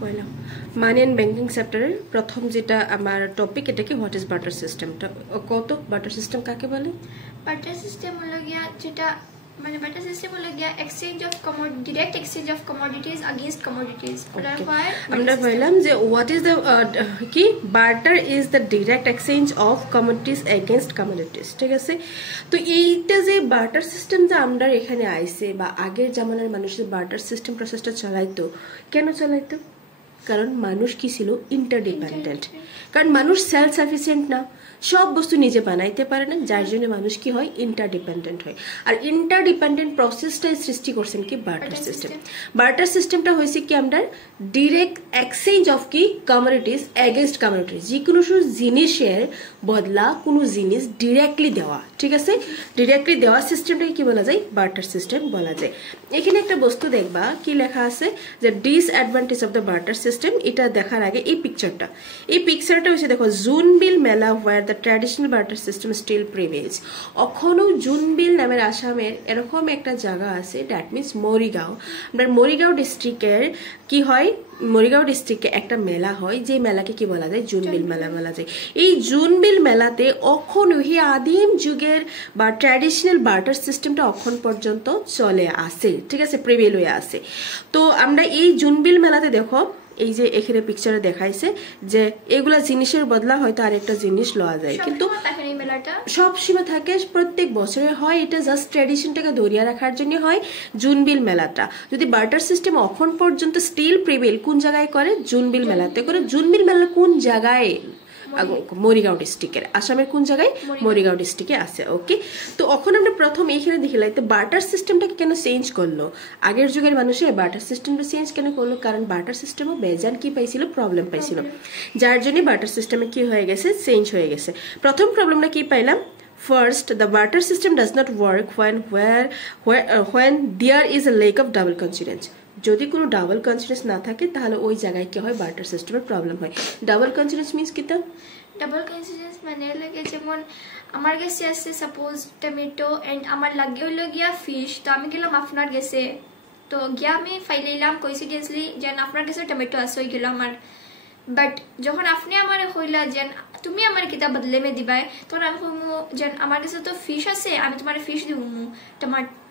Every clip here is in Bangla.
কইলাম মানি এন্ড ব্যাংকিং সেক্টরের প্রথম যেটা আমার টপিক এটা কি হোয়াট ইজ বার্টার সিস্টেমটা কত বার্টার সিস্টেম কাকে বলে বার্টার সিস্টেম হলো গিয়া যেটা মানে বার্টার সিস্টেম হলো গিয়া exchange of direct exchange of commodities against commodities আমরা বললাম যে হোয়াট ইজ দ্য কি barter is the direct exchange of commodities against commodities ঠিক আছে তো এইটা যে বার্টার সিস্টেম যে আমরা এখানে আইছে বা আগের জামানার মানুষের বার্টার সিস্টেম প্রসেসটা চালাইতো কেন চালাইতো কারণ মানুষ কি ছিল ইন্টারডিপেন্ডেন্ট কারণ মানুষ সেলফ সাফিসিয়েন্ট না সব বস্তু নিজে বানাইতে পারে না যার জন্য মানুষ কি হয় ইন্টারডিপেন্ডেন্ট হয় আর ইন্টারডিপেন্ডেন্ট প্রসেসটাই সৃষ্টি করছেন কি বার্টার সিস্টেমটা হয়েছে কি আমরা ডিরেক্ট এক্সচেঞ্জ অফ কি কমোডিটিজ अगेंस्ट কমোডিটিজ যে কোনো জিনিসের বদলা কোনো জিনিস ডাইরেক্টলি দেওয়া ঠিক আছে ডাইরেক্টলি দেওয়া সিস্টেমটাকে কি বলা যায় বার্টার সিস্টেম বলা যায় এখানে একটা বস্তু দেখবা কি লেখা আছে যে disadvantage of the barter system এটা দেখার আগে এই পিকচারটা হচ্ছে দেখো জুনবিল মেলা where the traditional barter system still prevails অখনো Junbeel নামের আসামের এরকম একটা জায়গা আছে দ্যাট মিন্স মরিগাঁও আমরা মরিগাঁও ডিস্ট্রিক্টের কি হয় মরিগাঁও ডিস্ট্রিক্টে একটা মেলা হয় যে মেলাকে কি বলা যায় জুনবিল মেলা বলা যায় এই জুনবিল মেলাতে অখনো হি আদিম যুগের বা ট্র্যাডিশনাল বার্টার সিস্টেমটা অখন পর্যন্ত চলে আসে ঠিক আছে প্রিভেল হয়ে আসে তো আমরা এই জুনবিল মেলাতে দেখো এই যে এখানে পিকচারে দেখাইছে যে এগুলা জিনিসের বদলা হয়তো আরেকটা জিনিস লওয়া যায় কিন্তু সব সময় থাকে প্রত্যেক বছরে হয় এটা জাস্ট ট্র্যাডিশনটাকে ধরিয়া রাখার জন্য হয় জুনবিল মেলাটা যদি বার্টার সিস্টেম এখন পর্যন্ত স্টিল প্রিভেল কোন জায়গায় করে জুনবিল মেলাতে করে জুনবিল মেলা কোন জায়গায় মরিগাঁও ডিস্ট্রিক্টের আসামের কোন জায়গায় মরিগাঁও ডিস্ট্রিক্টে আছে ওকে তো এখন আমরা প্রথম এইখানে দেখিলাই তো বার্টার সিস্টেমটাকে কেন চেঞ্জ করলো আগের যুগের মানুষের বার্টার সিস্টেমটা চেঞ্জ কেন করলো কারণ বার্টার সিস্টেমও বেজান কি পাইছিল প্রবলেম পাইছিল যার জন্য বার্টার সিস্টেমে কি হয়ে গেছে চেঞ্জ হয়ে গেছে প্রথম প্রবলেমটা কি পাইলাম First, the barter system does not work when there is a lack of double coincidence. যদি কোনো ডাবল কনসিডেন্স না থাকে তাহলে ওই জায়গায় কি হয় বার্টার সিস্টেমের প্রবলেম হয় ডাবল কনসিডেন্স মিন্স কি তা ডাবল কনসিডেন্স মানে লাগে যেমন আমার কাছে আছে সাপোজ টমেটো এন্ড আমার লাগে হলো গিয়া ফিশ তো আমি গেলাম আপনার কাছে তো গিয়া আমি ফাইলাইলাম কোইন্সিডেন্টলি যে আপনার কাছে টমেটো আছে হই গেল আমার বাট যখন আপনি আমার কইলা যে তুমি আমার কিতা বদলে মে দিবাই তখন আমি কইমু যে আমার কাছে তো ফিশ আছে আমি তোমার ফিশ দিমু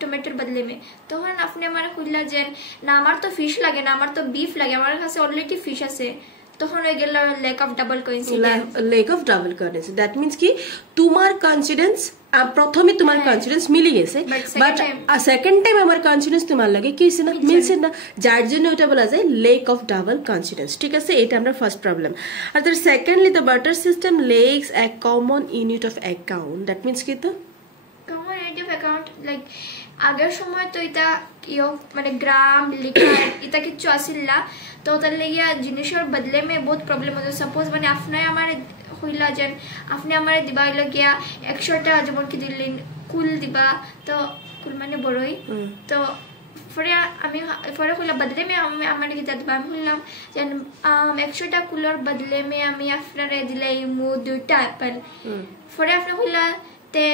টমেটোর বদলে মে তখন আপনি আমার কইলা যে না আমার তো ফিশ লাগে না আমার তো বিফ লাগে আমার কাছে অলরেডি ফিশ আছে তখন হয়ে গেল lack of double coincidence that means কি তোমার কনফিডেন্স প্রথমে তোমার কনফিডেন্স মিলে গেছে বাট সেকেন্ড টাইম আমার কনফিডেন্স তোমার লাগে কি হইছে না মিলছে না যার জন্য এটা বলা যায় লেক অফ ডাবল কনফিডেন্স ঠিক আছে এটা আমরা ফার্স্ট প্রবলেম আর তার secondly the barter system lacks a common unit of account that means কি তো common unit of account like আগের সময় তো এটা ইও মানে গ্রাম লিটার এটা কিছু আসিল না তো তার লাগিয়া জিনিসের বদলে মে বহুত প্রবলেম হতো সাপোজ মানে আপনি আমার হইলা যেন আপনি আমার দিবা হইল গিয়া 100টা যেমন কি দিলেন কুল দিবা তো কুল মানে বড়ই তো পরে আমি পরে হইলা বদলে মে আমি আমার কি দিবা আমি হইলাম যেন 100টা কুলের বদলে মে আমি আপনারে দিলাই মু 2টা অ্যাপল পরে আপনি হইলা তে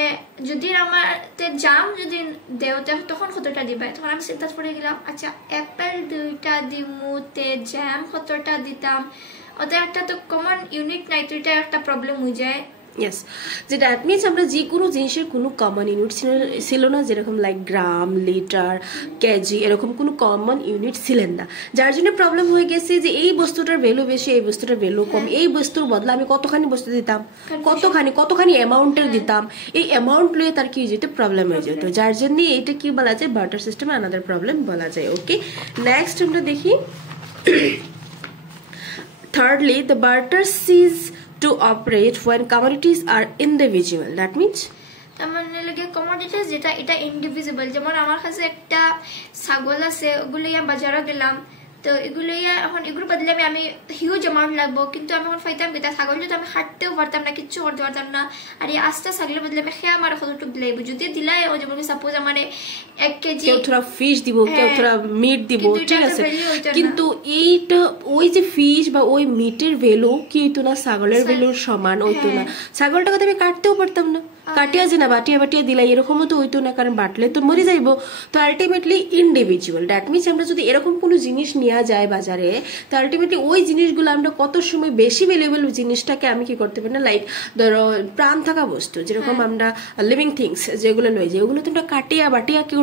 যদি আমার তে জাম যদি দেওতে তখন কতটা দিবা তখন আমি চিন্তা করে গেলাম আচ্ছা অ্যাপল 2টা দিমু তে জাম কতটা দিতাম ওটা একটা তো কমন ইউনিট নাই তো এটা একটা প্রবলেম হয়ে যায় Yes, যে দ্যাট মিন্স আমরা যে কোনো জিনিসের কোনো কমন ইউনিট ছিল না যেরকম লাইক গ্রাম লিটার কেজি এরকম কোনো কমন ইউনিট ছিলেন না যার জন্য প্রবলেম হয়ে গেছে যে এই বস্তুটার ভ্যালু বেশি এই বস্তুটার ভ্যালু কম এই বস্তুর বদলে আমি কতখানি বস্তু দিতাম কতখানি অ্যামাউন্টের দিতাম এই অ্যামাউন্ট লয়ে তার কি যেতে প্রবলেম হয়ে যেত যার জন্য এটা কি বলা যায় বার্টার সিস্টেমে আনাদার প্রবলেম বলা যায় ওকে নেক্সট আমরা দেখি thirdly the barter cease to operate when commodities are individual that means মানে লাগে কমোডিটিস যেটা এটা ইনডিভিজিবল যেমন আমার কাছে একটা ছাগল আছে ওগুলো বাজারে গেলাম তো এগুলো এখন এগুলো বদলে আমি হিউজ অ্যামাউন্ট লাগবো কিন্তু আমি এখন ফাইতাম কি ছাগল যদি আমি হাঁটতেও পারতাম না কিচ্ছু করতে পারতাম না আর এই আস্তে ছাগলের বদলে আমি খেয়ে আমার কতটুকু দিলাইব যদি দিলাই ও যেমন সাপোজ আমার 1 কেজি কেউ থোড়া ফিশ দিব কেউ থোড়া মিট দিব ঠিক আছে কিন্তু এইটা ওই যে ফিশ বা ওই মিটের ভ্যালু কি হইতো না ছাগলের ভ্যালুর সমান হইতো না ছাগলটাকে আমি কাটতেও পারতাম না কাটিয়া যে না বাটিয়া বাটিয়া দিলা এরকমও তো হইতো না, কারণ বাটলে তো মরে যাইব। তো আলটিমেটলি ইন্ডিভিজুয়াল, দ্যাট মিনস আমরা যদি এরকম কোনো জিনিস নেওয়া যায় বাজারে, তো আলটিমেটলি ওই জিনিসগুলো আমরা কত সময় বেশি ভ্যালুয়েবল জিনিসটাকে আমি কি করতে পারি না, লাইক ধরো প্রাণ থাকা বস্তু যেরকম আমরা লিভিং থিংস যেগুলো লই যাই, ওগুলো তো আমরা কাটিয়া বাটিয়া কি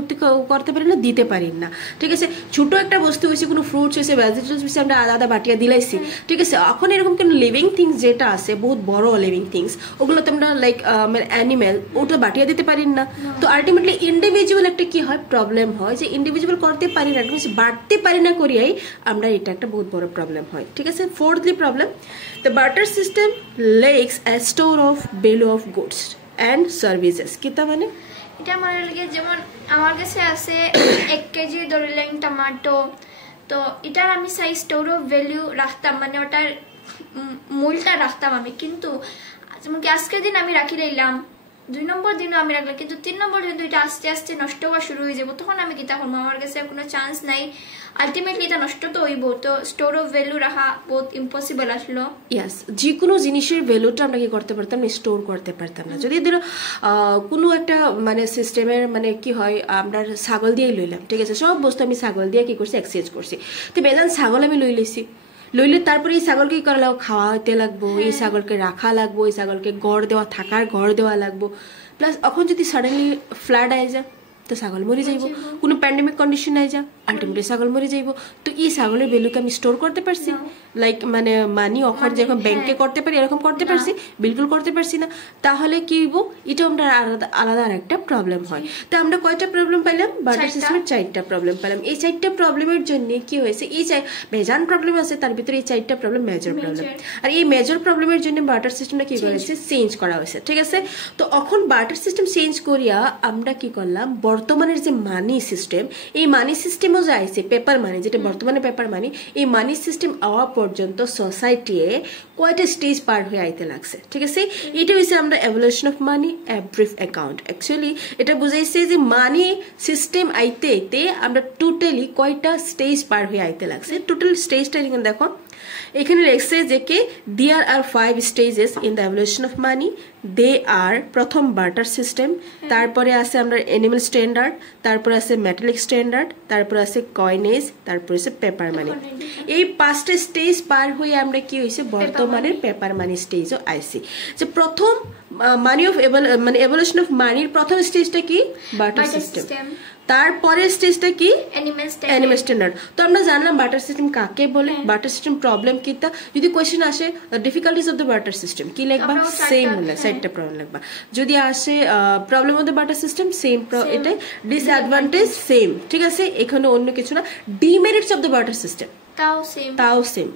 করতে পারি না, দিতে পারি না। ঠিক আছে, ছোট একটা বস্তু হয়েছে, কোনো ফ্রুটস হয়েছে, ভেজিটেবলস হয়েছে, আমরা আলাদা বাটিয়া দিলাইছি। ঠিক আছে, এখন এরকম কোনো লিভিং থিংস যেটা আছে বহুত বড় লিভিং থিংস, ওগুলো তো আমরা লাইক অ্যানিমেল, ওটা বাটিয়া দিতে পারি না। তো আলটিমেটলি ইন্ডিভিজুয়াল একটা কি হয় প্রবলেম হয়, যে ইন্ডিভিজুয়াল করতে পারি না, বাড়তে পারি না করিয়াই আমরা এটা একটা বহুত বড় প্রবলেম হয়। ঠিক আছে, fourthly problem, the barter system lacks a store of value of goods and services. কিতা মানে এটা মানে লাগে যেমন আমার কাছে আছে 1 কেজি ধরলেন টমেটো, তো এটার আমি সাই স্টোর অফ ভ্যালু রাখতাম, মানে ওটার মূলটা রাখতাম আমি, কিন্তু যেমন কি আজকের দিন আমি রাখি রইলাম, 2 নম্বর দিনও আমি রাখলাম, কিন্তু 3 নম্বর দিন এটা আস্তে আস্তে নষ্ট হওয়া শুরু হয়ে যাবো, তখন আমি কিতা করবো? আমার কাছে কোনো চান্স নাই, আলটিমেটলি এটা নষ্ট তো হইব। তো স্টোর অফ ভ্যালু রাখা বহুত ইম্পসিবল আসলো। ইয়াস, যে কোনো জিনিসের ভ্যালুটা আমরা কি করতে পারতাম না, স্টোর করতে পারতাম না। যদি ধরো কোনো একটা মানে সিস্টেমের মানে কি হয়, আমরা ছাগল দিয়েই লইলাম, ঠিক আছে, সব বস্তু আমি ছাগল দিয়ে কি করছি, এক্সচেঞ্জ করছি। তো বেজান ছাগল আমি লই লইছি, লইলে তারপরে এই ছাগলকে কি করা লাগবো, খাওয়াতে লাগবো, এই ছাগলকে রাখা লাগবো, এই ছাগলকে ঘর দেওয়া, থাকার ঘর দেওয়া লাগবো। প্লাস এখন যদি সাডেনলি ফ্লাড আই যা, তো ছাগল মরে যাইব, কোনো প্যান্ডেমিক কন্ডিশন আই যা, আলটিমেটলি ছাগল মরে যাইব। তো এই ছাগলের ভ্যালুকে আমি স্টোর করতে পারছি, লাইক মানে মানি অফার যেরকম ব্যাংকে করতে পারি এরকম করতে পারছি, বিলকুল করতে পারছি না। তাহলে কি হইব, এটা আমরা আলাদা আর একটা প্রবলেম হয়। তো আমরা কয়টা প্রবলেম পাইলাম, বার্টার সিস্টেমের 4টা প্রবলেম পেলাম। এই 4টা প্রবলেমের জন্য কি হয়েছে, এই মেজান প্রবলেম আছে, তার ভিতরে এই 4টা প্রবলেম মেজর প্রবলেম, আর এই মেজর প্রবলেমের জন্য বার্টার সিস্টেমটা কি করেছে, চেঞ্জ করা হয়েছে। ঠিক আছে, তো এখন বার্টার সিস্টেম চেঞ্জ করিয়া আমরা কি করলাম, বর্তমানের যে মানি সিস্টেম, এই মানি সিস্টেমও যে আইছে পেপার মানি, যেটা বর্তমানে পেপার মানি, এই মানি সিস্টেম আওয়া পর্যন্ত সোসাইটি কয়টা স্টেজ পার হয়ে আইতে লাগছে। ঠিক আছে, এটা হচ্ছে আমরা evolution of money a brief account. Actually এটা বুঝাইছে যে মানি সিস্টেম আইতে আইতে আমরা টোটালি কয়টা স্টেজ পার হয়ে আইতে লাগছে। টোটাল স্টেজটা এখানে দেখো, এখানে লেখছে যে কে there are 5 stages in the evolution of money. They are প্রথম বার্টার সিস্টেম, তারপরে আছে আমরা অ্যানিমাল স্ট্যান্ডার্ড, তারপরে আছে মেটালিক স্ট্যান্ডার্ড, তারপরে আছে কয়েনেজ, তারপরে আছে পেপার মানি। এই 5টা স্টেজ পার হয়ে আমরা কি হয়েছে, বর্তমানের পেপার মানি স্টেজও আইছি। যে প্রথম মানি অফ মানে এভলিউশন অফ মানির প্রথম স্টেজটা কি, বার্টার সিস্টেম, তারপরের স্টেজটা কি, অ্যানিমাল স্ট্যান্ডার্ড। তো আমরা জানলাম বার্টার সিস্টেম কাকে বলে, বার্টার সিস্টেম প্রবলেম কিতা। যদি কোয়েশ্চেন আসে difficulties of the barter system, কি লিখবা, সেম হলে 4টা প্রবলেম লিখবা। যদি আসে problem of the barter system, same এটাই, ডিসঅ্যাডভান্টেজ সেম। ঠিক আছে, এখানে অন্য কিছু না। Demerits of the barter system তাও same,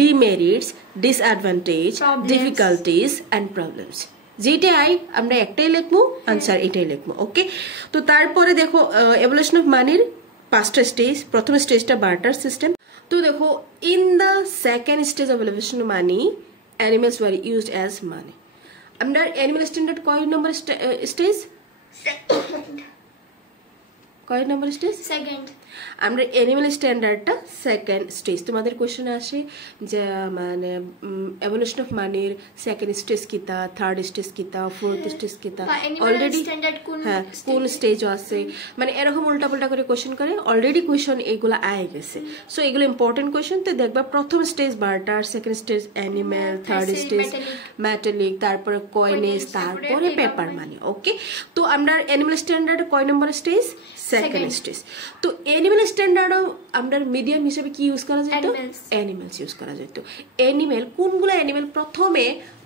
demerits, disadvantage, difficulties and problems, যেটাই আমরা একটাই লিখবো, আনসার এটাই লিখবো। ওকে, তো তারপরে দেখো এভলিউশন অফ মানির 5টা স্টেজ, প্রথম স্টেজটা বার্টার সিস্টেম। তো দেখো in the second stage of evolution of money animals were used as money. আমরা অ্যানিমাল স্ট্যান্ডার্ড কয় নম্বর স্টেজ, কয় নম্বর স্টেজ, সেকেন্ড। আমরা অ্যানিমাল স্ট্যান্ডার্ডটা সেকেন্ড স্টেজ। তোমাদের কোশ্চেন আসে যে মানে এভলিউশন অফ মানির সেকেন্ড স্টেজ কিতা, থার্ড স্টেজ কিতা, ফোর্থ স্টেজ কিতা, অলরেডি হ্যাঁ কোন স্টেজও আছে, মানে এরকম উল্টা পাল্টা করে কোশ্চেন করে, অলরেডি কোশ্চেন এগুলো আয় গেছে। সো এগুলো ইম্পর্টেন্ট কোশ্চেন। তো দেখবা প্রথম stage barter, second stage animal, third stage metallic, তারপরে কয়েনেজ, তারপরে পেপার মানি। ওকে, তো আমরা অ্যানিমাল স্ট্যান্ডার্ড কয় নম্বর স্টেজ, সেকেন্ড স্টেজ। তো অ্যানিমাল স্ট্যান্ডার্ডও আমরা মিডিয়াম হিসেবে কি ইউজ করা যেত, অ্যানিমালস ইউজ করা যেত। অ্যানিমাল কোনগুলো অ্যানিমাল প্রথমে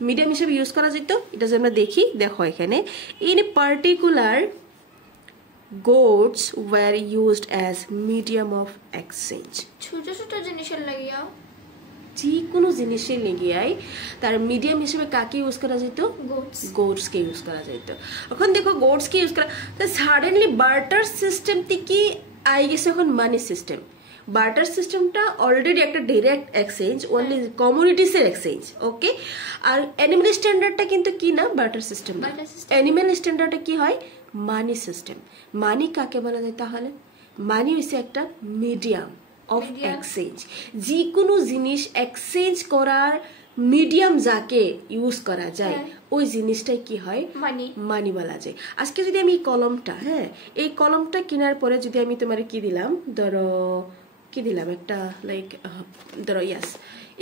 মিডিয়াম হিসেবে ইউজ করা যেত, এটা যে আমরা দেখি, দেখো এখানে in particular goat's war used as medium of exchange. ছোট ছোট জিনিসের লাগিয়া, যে কোনো জিনিসের লেগিয়াই তার মিডিয়াম হিসেবে কাকে ইউজ করা যেত, গোটসকে ইউজ করা যেত। এখন দেখো গোটসকে ইউজ করা, সাডেনলি বার্টার সিস্টেম থেকে আই গেছে এখন মানি সিস্টেম। বার্টার সিস্টেমটা অলরেডি একটা ডিরেক্ট এক্সচেঞ্জ, অনলি কমোডিটিসের এক্সচেঞ্জ। ওকে, আর অ্যানিমাল স্ট্যান্ডার্ডটা কিন্তু কি না, বার্টার সিস্টেম না। অ্যানিমাল স্ট্যান্ডার্ডটা কি হয়, মানি সিস্টেম। মানি কাকে বলা যায় তাহলে, মানি হচ্ছে একটা মিডিয়াম অফ এক্সচেঞ্জ। যে কোনো জিনিস এক্সচেঞ্জ করার মিডিয়াম যাকে ইউজ করা যায় ওই জিনিসটাই কি হয় মানি বলা যায় আজকে যদি আমি এই কলমটা হ্যাঁ এই কলমটা কেনার পরে যদি আমি তোমার কি দিলাম ধরো কি দিলাম একটা লাইক ধরো ইয়াস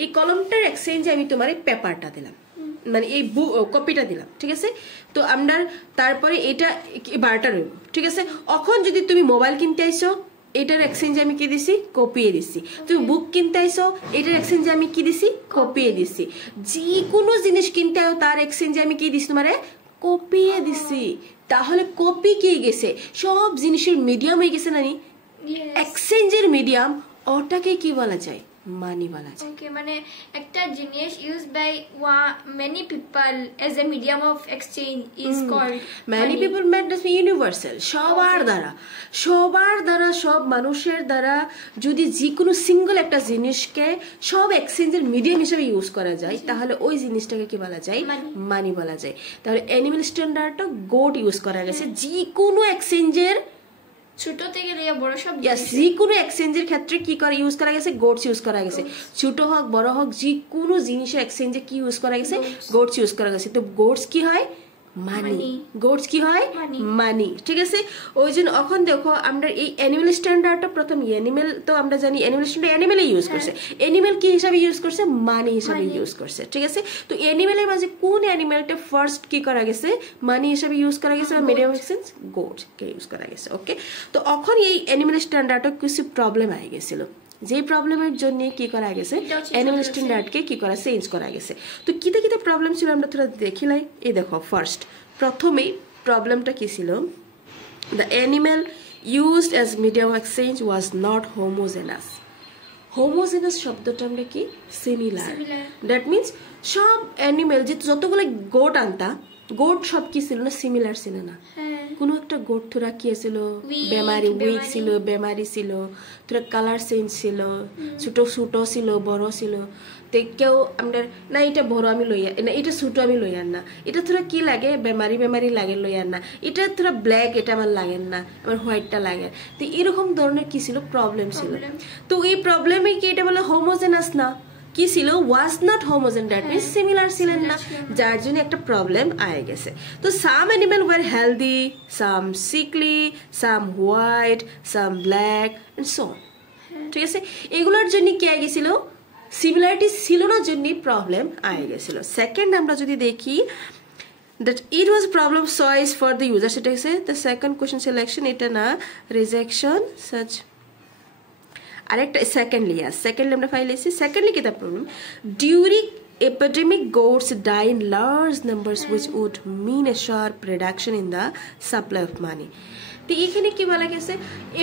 এই কলমটার এক্সচেঞ্জে আমি তোমার এই পেপারটা দিলাম মানে এই কপিটা দিলাম ঠিক আছে তো আমরা তারপরে এটা বারটার হইব ঠিক আছে এখন যদি তুমি মোবাইল কিনতে আইছো এটার এক্সচেঞ্জে আমি কি দিছি কপিয়ে দিছি তুমি বুক কিনতে আইছো এটার এক্সচেঞ্জে আমি কি দিছি কপিয়ে দিছি যে কোনো জিনিস কিনতে আও তার এক্সচেঞ্জে আমি কি দিছি তোমারে কপিয়ে দিছি তাহলে কপি কি গেছে সব জিনিসের মিডিয়াম হয়ে গেছে নানি এক্সচেঞ্জের মিডিয়াম ওটাকে কি বলা যায় মানি বলা যায় ওকে মানে একটা জিনিস use by many people as a medium of exchange is called many people meant as universal সবার দ্বারা সব মানুষের দ্বারা যদি যে কোনো সিঙ্গেল একটা জিনিসকে সব এক্সচেঞ্জের মিডিয়াম হিসেবে ইউজ করা যায় তাহলে ওই জিনিসটাকে কি বলা যায় মানি বলা যায় তাহলে অ্যানিমাল স্ট্যান্ডার্ডটা গোট ইউজ করা গেছে যে কোনো এক্সচেঞ্জের ছোট থেকে লিয়া বড় সব যে কোনো এক্সচেঞ্জের ক্ষেত্রে কি করে ইউজ করা গেছে গোটস ইউজ করা গেছে ছোট হোক বড় হোক যে কোনো জিনিসের এক্সচেঞ্জে কি ইউজ করা গেছে গোটস ইউজ করা গেছে তো গোটস কি হয় মানি গোটস কি হয় মানি ঠিক আছে ওই জন্য এখন দেখো আমরা এই অ্যানিমাল স্ট্যান্ডার্ডটা প্রথম অ্যানিমাল তো আমরা জানি অ্যানিমাল স্ট্যান্ডার্ড অ্যানিমালে ইউজ করছে অ্যানিমাল কি হিসাবে ইউজ করছে মানি হিসাবে ইউজ করছে ঠিক আছে তো অ্যানিমালের মাঝে কোন অ্যানিমালটা ফার্স্ট কি করা গেছে মানি হিসাবে ইউজ করা গেছে বা মিডিয়াম এক্সচেঞ্জ গোটস কে ইউজ করা গেছে ওকে তো এখন এই অ্যানিমাল স্ট্যান্ডার্ডটা কিছু প্রবলেম আই গেছিল যে প্রবলেমের জন্য কি করা গেছে অ্যানিমাল স্ট্যান্ডার্ডকে কি করা চেঞ্জ করা গেছে তো কিতে কিতে প্রবলেম ছিল আমরা থোড়া দেখিলাই এই দেখো ফার্স্ট প্রথমেই প্রবলেমটা কি ছিল the animal used as medium exchange was not homogeneous homogeneous শব্দটা আমরা কি সিমিলার দ্যাট মিনস সব অ্যানিমাল যে যতগুলো গোট আনতা গোট সব কি ছিল না সিমিলার ছিল না কোনো একটা গোট তোরা কি ছিল বেমারি উইক ছিল বেমারি ছিল তোরা কালার চেঞ্জ ছিল ছোট ছোট ছিল বড় ছিল তে কেউ আমরা না এটা বড় আমি লইয়া না এটা ছোট আমি লইয়ার না এটা তোরা কি লাগে বেমারি বেমারি লাগে লইয়ার না এটা তোরা ব্ল্যাক এটা আমার লাগে না আমার হোয়াইটটা লাগে তো এরকম ধরনের কি ছিল প্রবলেম ছিল তো এই প্রবলেমে কি এটা বলে হোমোজেনাস না কি ছিল was not homogeneous that means similar ছিলেন না যার জন্য একটা প্রবলেম আয়ে গেছে তো some animal were healthy some sickly some white some black and so ঠিক আছে এগুলোর জন্য কি আয়ে গেছিল সিমিলারিটি ছিল না জন্য প্রবলেম আয়ে গেছিল সেকেন্ড আমরা যদি দেখি that it was problem choice for the user সেটা হচ্ছে the second question selection এটা না rejection such আরেকটা সেকেন্ডলি আমরা ফাইল এসেছি সেকেন্ডলি কি তার problem during epidemic goats die in large numbers which would mean a sharp reduction in the supply of money তো এখানে কি বলা গেছে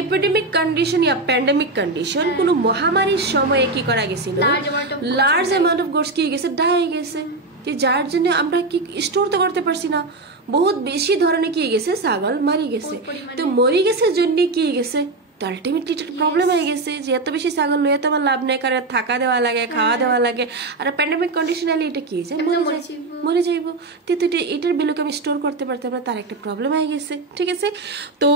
এপিডেমিক কন্ডিশন বা প্যান্ডেমিক কন্ডিশন কোনো মহামারীর সময়ে কি করা গেছিল লার্জ অ্যামাউন্ট অফ গোটস কি গেছে ডাই গেছে যে যার জন্য আমরা কি স্টোর তো করতে পারছি না বহুত বেশি ধরনের কি গেছে ছাগল মারি গেছে তো মরি গেছে জন্য কি গেছে তো আলটিমেটলি এটা প্রবলেম হয়ে গেছে যে এত বেশি ছাগল লইয়া তো আমার লাভ নেই কারণ থাকা দেওয়া লাগে খাওয়া দেওয়া লাগে আর প্যান্ডেমিক কন্ডিশন এলে এটা কি যে মরে যাইব তো এটার বিলকে আমি স্টোর করতে পারতাম না তার একটা প্রবলেম হয়ে গেছে ঠিক আছে তো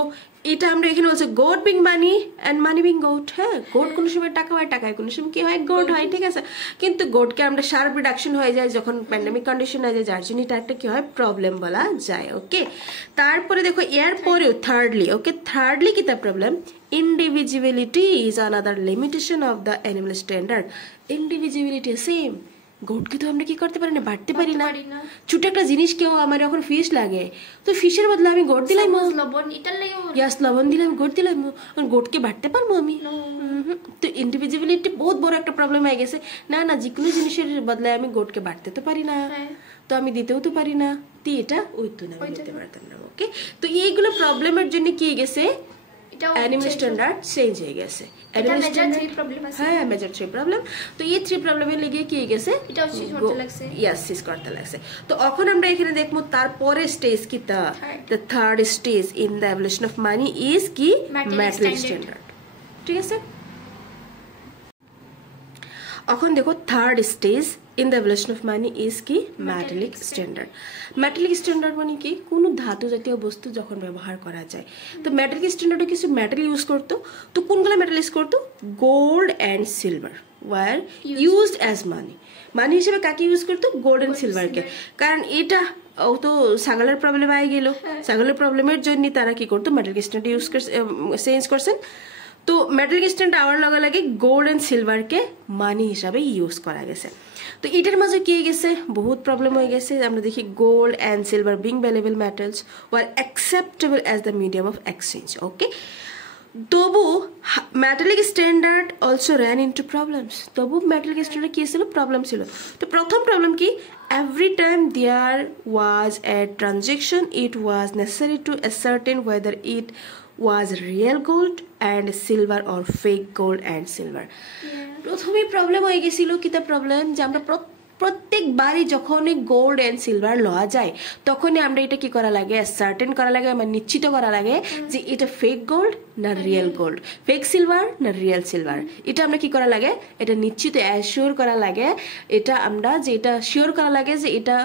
এটা আমরা এখানে বলছি goat being money and money being goat হ্যাঁ গোট কোনো সময় টাকা হয় টাকায় কোনো সময় কি হয় গোট হয় ঠিক আছে কিন্তু গোটকে আমরা শার্প রিডাকশন হয়ে যায় যখন প্যান্ডেমিক কন্ডিশন হয়ে যায় যার জন্য এটা একটা কি হয় প্রবলেম বলা যায় ওকে তারপরে দেখো এর পরেও থার্ডলি কি তার problem individuality is another limitation of the animal standard individuality same গোটকে তো আমরা কি করতে পারি না বাড়তে পারি না ছোট একটা জিনিস কেউ আমার এখন ফিশ লাগে তো ফিশের বদলে আমি গোট দিলাম লবণ দিলাম গোট দিলাম গোটকে বাড়তে পারবো আমি তো ইন্ডিভিজুয়ালিটি বহুত বড় একটা প্রবলেম হয়ে গেছে না যে কোনো জিনিসের বদলে আমি গোটকে বাড়তে তো পারি না তো আমি দিতেও তো পারি না তো এটা ওই তো না দিতে পারতাম না ওকে তো এইগুলো প্রবলেমের জন্য কি গেছে অ্যানিমাল স্ট্যান্ডার্ড চেঞ্জ হয়ে গেছে হ্যাঁ মেজর 3 প্রবলেম তো এই 3 প্রবলেমের লেগে কি গেছে এটা চেঞ্জ করতে লাগছে চেঞ্জ করতে লাগছে তো এখন আমরা এখানে দেখব তারপরে স্টেজ কি the third stage in the evolution of money is কি metallic standard ঠিক আছে এখন দেখো third stage in the evolution of money is কি metallic standard metallic standard মানে কি কোনো ধাতু জাতীয় বস্তু যখন ব্যবহার করা যায় তো metallic standard কিছু মেটাল ইউজ করতো তো কোনগুলো মেটাল ইউজ করতো gold and silver were used as money. Money হিসেবে কাকে ইউজ করতো? গোল্ড এন্ড সিলভারকে। কারণ এটা ও তো ছাগলের প্রবলেম আই গেল, ছাগলের প্রবলেমের জন্য তারা কি করতো? মেটাল স্ট্যান্ড ইউজ চেঞ্জ করছেন। তো মেটাল স্ট্যান্ড আওয়ার লগে লগে গোল্ড এন্ড সিলভারকে মানি হিসাবে ইউজ করা গেছে। তো এটার মাঝে কি হয়ে গেছে? বহুত প্রবলেম হয়ে গেছে। আমরা দেখি gold and silver being valuable metals were acceptable as the medium of exchange. Okay, তবু metallic standard also ran into problems. তবু মেটালিক স্ট্যান্ডার্ড কি ছিল? প্রবলেম ছিল। তো প্রথম প্রবলেম কি? Every time there was a transaction it was necessary to ascertain whether it was real gold and silver or fake gold and silver. প্রথমেই প্রবলেম হয়ে গেছিল কিতা প্রবলেম? যে আমরা প্রত্যেকবারই যখনই গোল্ড এন্ড সিলভার লওয়া যায় তখনই আমরা এটা কি করা লাগে? সার্টেন করা লাগে, আমার নিশ্চিত করা লাগে যে এটা ফেক গোল্ড না রিয়েল গোল্ড, ফেক সিলভার না রিয়েল সিলভার। এটা আমরা কি করা লাগে? এটা নিশ্চিত অ্যাসিওর করা লাগে, এটা আমরা যে এটা শিওর করা লাগে যে এটা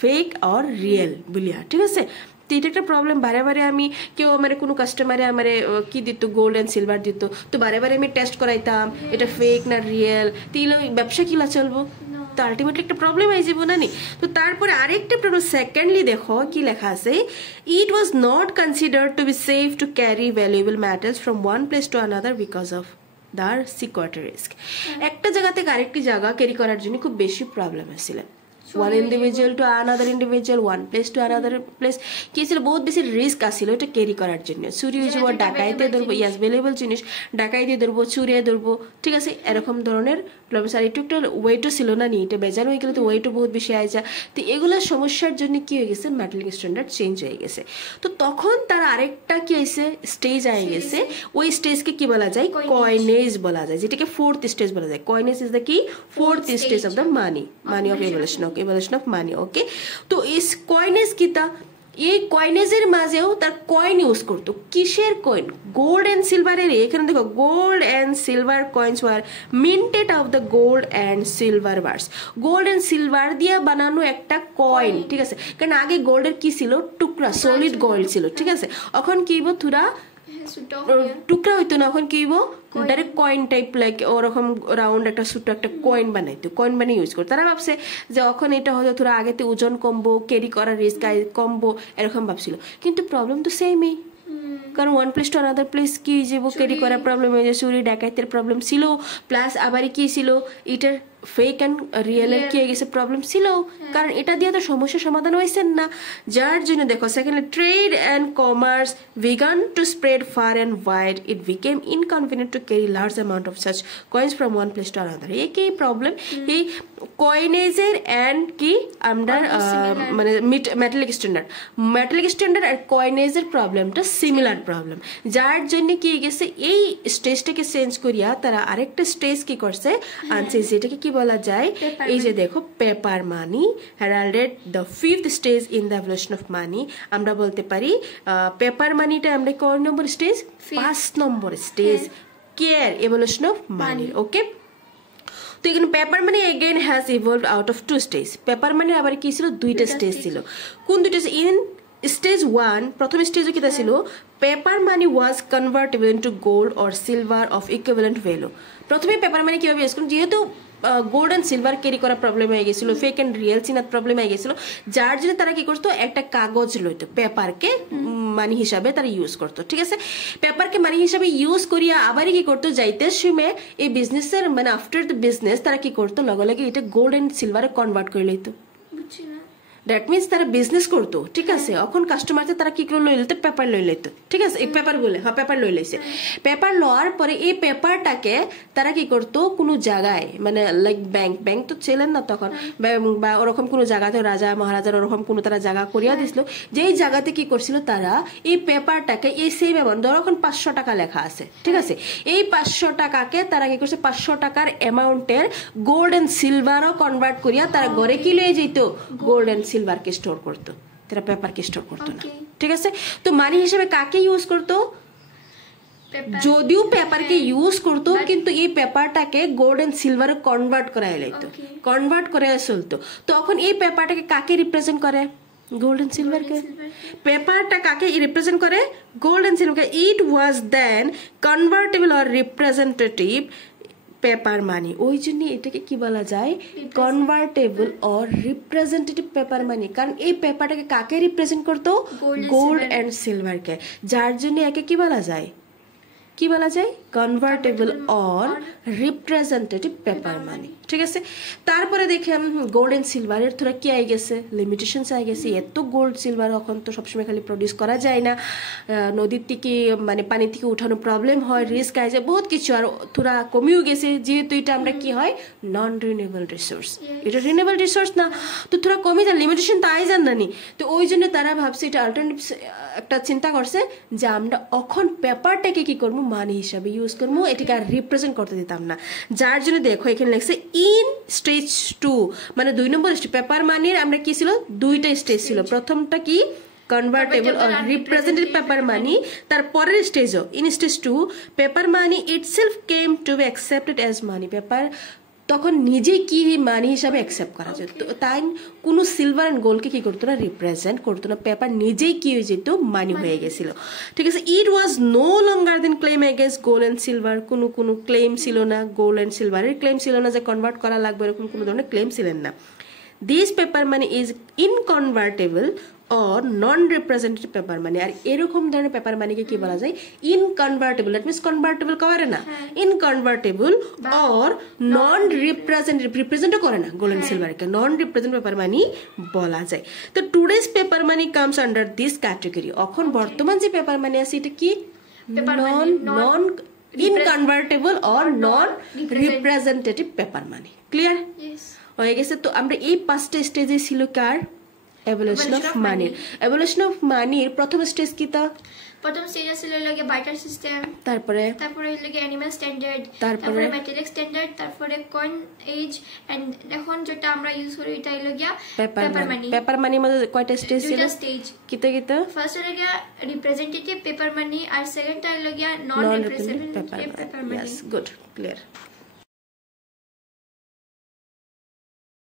ফেক অর রিয়েল বলিয়া। ঠিক আছে, তো এটা একটা প্রবলেম। বারে বারে আমি কেউ আমার কোনো কাস্টমারে আমার কি দিত? গোল্ড অ্যান্ড সিলভার দিত, তো বারে বারে আমি টেস্ট করাইতাম এটা ফেক না রিয়েল। তো ব্যবসা কিলা চলবো? তো আলটিমেটলি একটা প্রবলেম হয়ে যাবো না নি? তো তারপরে আরেকটা প্রবলেম, সেকেন্ডলি দেখো কি লেখা আছে, it was not considered to be safe to carry valuable metals from one place to another because of the security risk. একটা জায়গা থেকে আরেকটি জায়গা ক্যারি করার জন্য খুব বেশি প্রবলেম আসছিল। one individual to another individual, one place to another place কি ছিল? বহুত বেশি রিস্ক আসছিল এটা ক্যারি করার জন্য। চুরি হয়ে যাবো, ডাকাইতে ধরবো, ইয়াস ভ্যালুয়েবল জিনিস ডাকাইতে ধরবো, চুরিয়ে ধরবো। ঠিক আছে, এরকম ধরনের প্রবলেম। আর একটু একটা ওয়েটও ছিল না নি, এটা বেজার হয়ে গেলে তো ওয়েটও বহুত বেশি আয় যা। তো এগুলোর সমস্যার জন্য কি হয়ে গেছে? মেটালিক স্ট্যান্ডার্ড চেঞ্জ হয়ে গেছে। তো তখন তার আরেকটা কি হয়েছে? স্টেজ আয় গেছে। ওই স্টেজকে কি বলা যায়? কয়েনেজ বলা যায়, যেটাকে ফোর্থ স্টেজ বলা যায়। কয়েনেজ ইজ দ্য কি? Fourth stage of the money of evolution of money. ওকে, তো এই কয়েনেজ কিতা? এই কয়েনেজের মাঝেও তার কয়েন ইউজ করতো। কিসের কয়েন? গোল্ড এন্ড সিলভারের। এখানে দেখো, gold and silver coins were minted of the gold and silver bars. Gold and silver দিয়ে বানানো একটা কয়েন। ঠিক আছে, কারণ আগে গোল্ডের কি ছিল? টুকরা, সলিড গোল্ড ছিল। ঠিক আছে, এখন কি হইব? থুরা টুকরা হইতো না, এখন কি হইব? ডাইরেক্ট কয়েন টাইপ লাইক ওরকম রাউন্ড একটা ছোট্ট একটা কয়েন বানাইতো। কয়েন বানিয়ে ইউজ করতো। তারা ভাবছে যে এখন এটা হয়তো থোড়া আগেতে ওজন কমবো, ক্যারি করার রিস্ক কমবো, এরকম ভাবছিল। কিন্তু প্রবলেম তো সেমই, কারণ one place to another place কি হয়ে যাবো? ক্যারি করার প্রবলেম হয়ে যায়, চুরি ডাকাইতের প্রবলেম ছিল, প্লাস আবার কি ছিল? এটার ফেক অ্যান্ড রিয়েলের কি হয়ে গেছে? প্রবলেম ছিল, কারণ এটা দিয়ে তো সমস্যার সমাধান হয়েছে না। যার জন্য দেখো, secondly trade and commerce began to spread fur and wide, it became inconvenient to carry large amount of such coins from one place to another. এই কি প্রবলেম? এই কয়েনেজের অ্যান্ড কি আমরা মানে মেটালিক স্ট্যান্ডার্ড আর কয়েনেজের প্রবলেমটা সিমিলার প্রবলেম। যার জন্য কি গেছে? এই স্টেজটাকে চেঞ্জ করিয়া তারা আরেকটা স্টেজ কি করছে? আনছে, যেটাকে কি বলা যায়? এই যে দেখো, paper money heralded the fifth stage in the evolution of money. আমরা বলতে পারি পেপার মানিটা আমরা কয় নম্বর স্টেজ? 5 নম্বর স্টেজ কেয়ার এভলিউশন অফ মানি। ওকে, তো এখানে paper money again has evolved out of 2 stage. Paper money আবার কি ছিল? 2টা স্টেজ ছিল। কোন 2টা? ইন স্টেজ 1, প্রথম স্টেজে কিটা ছিল? Paper money was convertible into gold or silver of equivalent value. প্রথমে পেপার মানি কিভাবে ইউজ করুন? যেহেতু গোল্ড অ্যান্ড সিলভার ক্যারি করার প্রবলেম হয়ে গেছিল, fake and real Chinar problem হয়ে গেছিল, যার জন্য তারা কি করতো? একটা কাগজ লইতো, পেপারকে মানি হিসাবে তারা ইউজ করতো। ঠিক আছে, পেপারকে মানি হিসাবে ইউজ করিয়া আবার কি করতো? যাইতে সময় এই বিজনেসের মানে আফটার দ্য বিজনেস তারা কি করতো? লগে লগে এটা গোল্ড অ্যান্ড সিলভারে কনভার্ট করে লইতো। দ্যাট মিনস তারা বিজনেস করতো। ঠিক আছে, এখন কাস্টমারদের তারা কি করে লই লইতো? পেপার লই লইতো। ঠিক আছে, এই পেপার বলে, হ্যাঁ পেপার লই লইছে। পেপার লওয়ার পরে এই পেপারটাকে তারা কি করতো? কোনো জায়গায় মানে লাইক ব্যাংক তো ছিলেন না তখন, বা ওরকম কোনো জায়গাতে রাজা মহারাজার ওরকম কোনো তারা জায়গা করিয়া দিছিল, যেই জায়গাতে কি করছিল তারা এই পেপারটাকে এই সেম অ্যামাউন্ট, ধরো এখন 500 টাকা লেখা আছে। ঠিক আছে, এই 500 টাকাকে তারা কি করছে? 500 টাকার অ্যামাউন্টের গোল্ড অ্যান্ড সিলভারও কনভার্ট করিয়া তারা ঘরে কি লয়ে যেত? গোল্ড অ্যান্ড সিলভারকে স্টোর করতো, তারা পেপারকে স্টোর করতো না। ঠিক আছে, তো মানি হিসেবে কাকে ইউজ করতো? যদিও পেপারকে ইউজ করতো, কিন্তু এই পেপারটাকে গোল্ড এন্ড সিলভারে কনভার্ট করা লাইতো, কনভার্ট করে চলতো। তখন এই পেপারটাকে কাকে রিপ্রেজেন্ট করে? গোল্ড এন্ড সিলভারকে। পেপারটা কাকে রিপ্রেজেন্ট করে? গোল্ড এন্ড সিলভারকে। It was then convertible or representative paper money ওই জন্য এটাকে কি বলা যায় convertible or representative paper money কারণ এই পেপারটাকে কাকে রিপ্রেজেন্ট করতো গোল্ড এন্ড সিলভারকে যার জন্য একে কি বলা যায় কনভার্টেবল অর রিপ্রেজেন্টেটিভ পেপার মানি ঠিক আছে তারপরে দেখে গোল্ড এন্ড সিলভারের থোড়া কি আই গেছে লিমিটেশনস আই গেছে এত গোল্ড সিলভার এখন তো সবসময় খালি প্রডিউস করা যায় না নদীর থেকে মানে পানি থেকে উঠানো প্রবলেম হয় রিস্ক আই যায় বহুত কিছু আর থোড়া কমিও গেছে যেহেতু এটা আমরা কি হয় নন রিনিউয়েবল রিসোর্স এটা রিনিউয়েবল রিসোর্স না তো থোড়া কমে যায় লিমিটেশন তো আই যান না নি তো ওই জন্য তারা ভাবছে এটা অল্টারনেটিভ একটা চিন্তা করছে যে আমরা এখন পেপারটাকে কি করবো মানি হিসাবে ইউজ করবো এটাকে আর রিপ্রেজেন্ট করতে দিতাম না যার জন্য দেখো এখানে লেখছে ইন স্টেজ 2 মানে 2 নম্বর স্টেজ পেপার মানির আমরা কি ছিল দুইটা স্টেজ ছিল প্রথমটা কি convertible or representative paper money তারপরের স্টেজও in stage 2 paper money itself came to be accepted as money paper তখন নিজে কি মানি হিসাবে অ্যাকসেপ্ট করা যেত তাই কোনো সিলভার অ্যান্ড গোল্ডকে কি করতো না রিপ্রেজেন্ট করতো না পেপার নিজেই কি হয়ে যেত মানি হয়ে গেছিল ঠিক আছে it was no longer then claim against gold and silver কোনো ক্লেম ছিল না গোল্ড অ্যান্ড সিলভারের ক্লেম ছিল না যে কনভার্ট করা লাগবে এরকম কোনো ধরনের ক্লেম ছিলেন না this paper money is inconvertible or non-representative paper money আর এরকম ধরনের পেপার মানিকে কি বলা যায় ইনকনভার্টেবল দ্যাট মিন্স কনভার্টেবল করে না ইনকনভার্টেবল or non-representative রিপ্রেজেন্টও করে না গোল্ড এন্ড সিলভারকে নন রিপ্রেজেন্ট পেপার মানি বলা যায় তো today's paper money comes under this category এখন বর্তমান যে পেপার মানি আছে এটা কি non inconvertible or non-representative paper money clear হয়ে গেছে তো আমরা এই পাঁচটা স্টেজে ছিল কার evolution of money evolution of money প্রথম স্টেজ কি তা প্রথম স্টেজ ছিল লাগে বার্টার সিস্টেম তারপরে লাগে অ্যানিমাল স্ট্যান্ডার্ড তারপরে মেটালিক স্ট্যান্ডার্ড তারপরে কয়েন এজ এন্ড এখন যেটা আমরা ইউজ করি এটা লাগে পেপার মানি মধ্যে কয়টা স্টেজ ছিল দুটো স্টেজ কিতে ফার্স্ট লাগে রিপ্রেজেন্টেটিভ পেপার মানি আর সেকেন্ড লাগে নন রিপ্রেজেন্টেটিভ পেপার মানি ইয়েস গুড ক্লিয়ার